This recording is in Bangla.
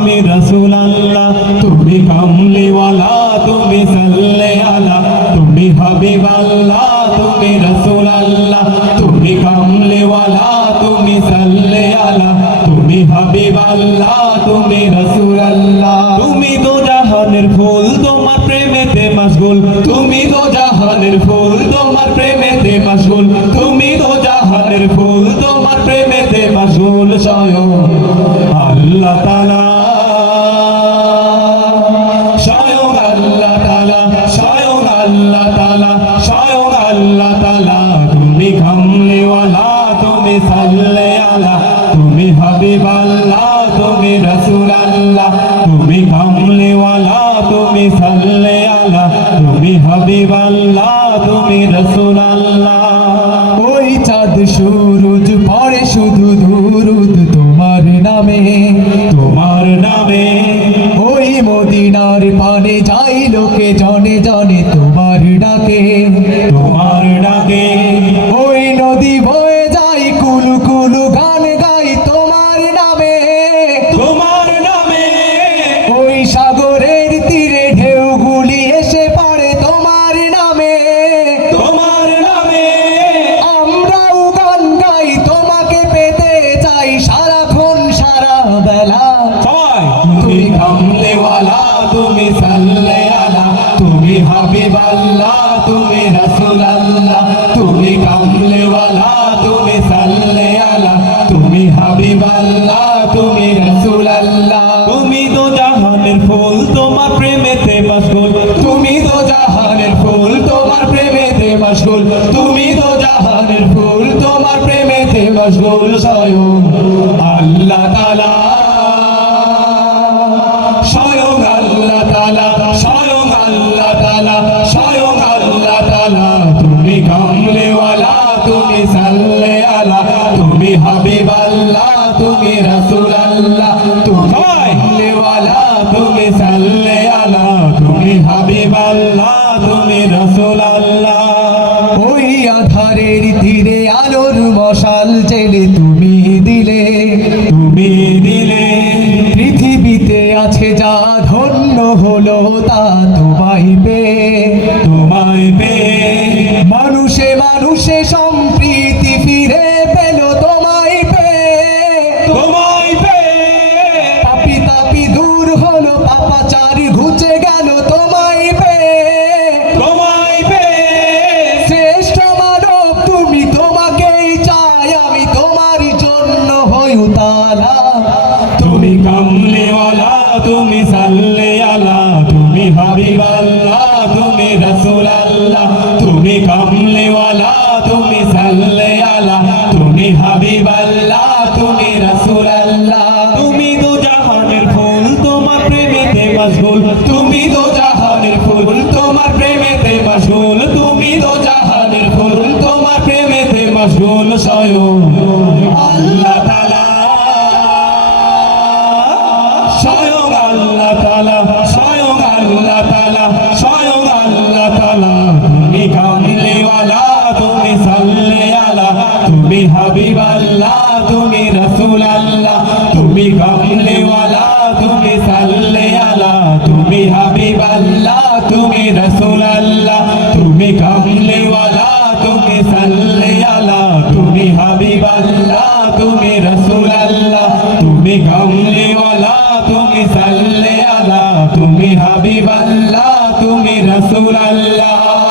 তুমি রসুল আল্লাহ তুমি কামলিওয়ালা তুমি সাল্লে আলা তুমি হাবিব আল্লাহ তুমি রসুল আল্লাহ তুমি কামলিওয়ালা তুমি সাল্লে আলা তুমি হাবিব আল্লাহ তুমি রসুল আল্লাহ তুমি তো জাহানের ফুল তোমার প্রেমেতে মশগুল তুমি তো জাহানের ফুল তোমার প্রেমেতে মশগুল তুমি সাল্লে আলা, তুমি হাবিব আল্লাহ তুমি রসুল আল্লাহ তুমি কামলিওয়ালা তুমি সাল্লে আলা, তুমি হাবিব আল্লাহ তুমি রসুল আল্লাহ ওই চাঁদ সুরজ পড়ে শুধু দুরুদ তোমার নামে তোমার নামে। ওই মদিনার পানে যাই লোকে জনে জনে তোমার ডাকে তোমার ডাকে। তুমি সাল্লে আলা তুমি হাবিব আল্লাহ তুমি রসুল আল্লাহ তুমি কামলেওয়ালা তুমি সাল্লে আলা তুমি হাবিব আল্লাহ তুমি রসুল আল্লাহ তুমি তো জাহানের ফুল, তোমার প্রেমেতে মশগুল তুমি তো জাহানের ফুল, তোমার প্রেমেতে মশগুল তুমি তো জাহানের ফুল, তোমার প্রেমেতে মশগুল স্বয়ং আল্লাহ তালা কামলেওয়ালা তুমি সাল্লে আলা তুমি হাবিব আল্লাহ তুমি রসুল আল্লাহ তুমি কামলেওয়ালা তুমি সাল্লে আলা তুমি হাবিব আল্লাহ তুমি রসুল আল্লাহ ওই আধারের তীরে আলোর মশাল জেলে তুমি ধন্য হলো তা তোমায় পেয়ে তোমায় পেয়ে। মানুষে মানুষে সম্প্রীতি ফিরে পেল তোমায় পেয়ে। তোমায় পেয়ে। পাপি তাপি দূর হলো পাপাচার ঘুচে গেল তোমায় পেয়ে। তোমায় পেয়ে। শ্রেষ্ঠ মানব তুমি তোমাকেই চাই আমি তোমার জন্য হই উতালা। হাবিব আল্লাহ তুমি রসুল আল্লাহ তুমি কামলেওয়ালা, তুমি সাল্লে আলা তুমি হাবিব আল্লাহ তুমি রসুল আল্লাহ তুমি দু জাহানের ফুল, তোমার প্রেমেতে মশগুল, তুমি দু জাহানের ফুল, তোমার কামলেওয়ালা তুমি সাল্লে আলা তুমি হাবিব আল্লাহ তুমি রসুল আল্লাহ তুমি কামলেওয়ালা, তুমি সাল্লে আলা তুমি হাবিব আল্লাহ তুমি রসুল আল্লাহ তুমি কামলেওয়ালা, তুমি সাল্লে আলা তুমি হাবিব আল্লাহ তুমি রসুল আল্লাহ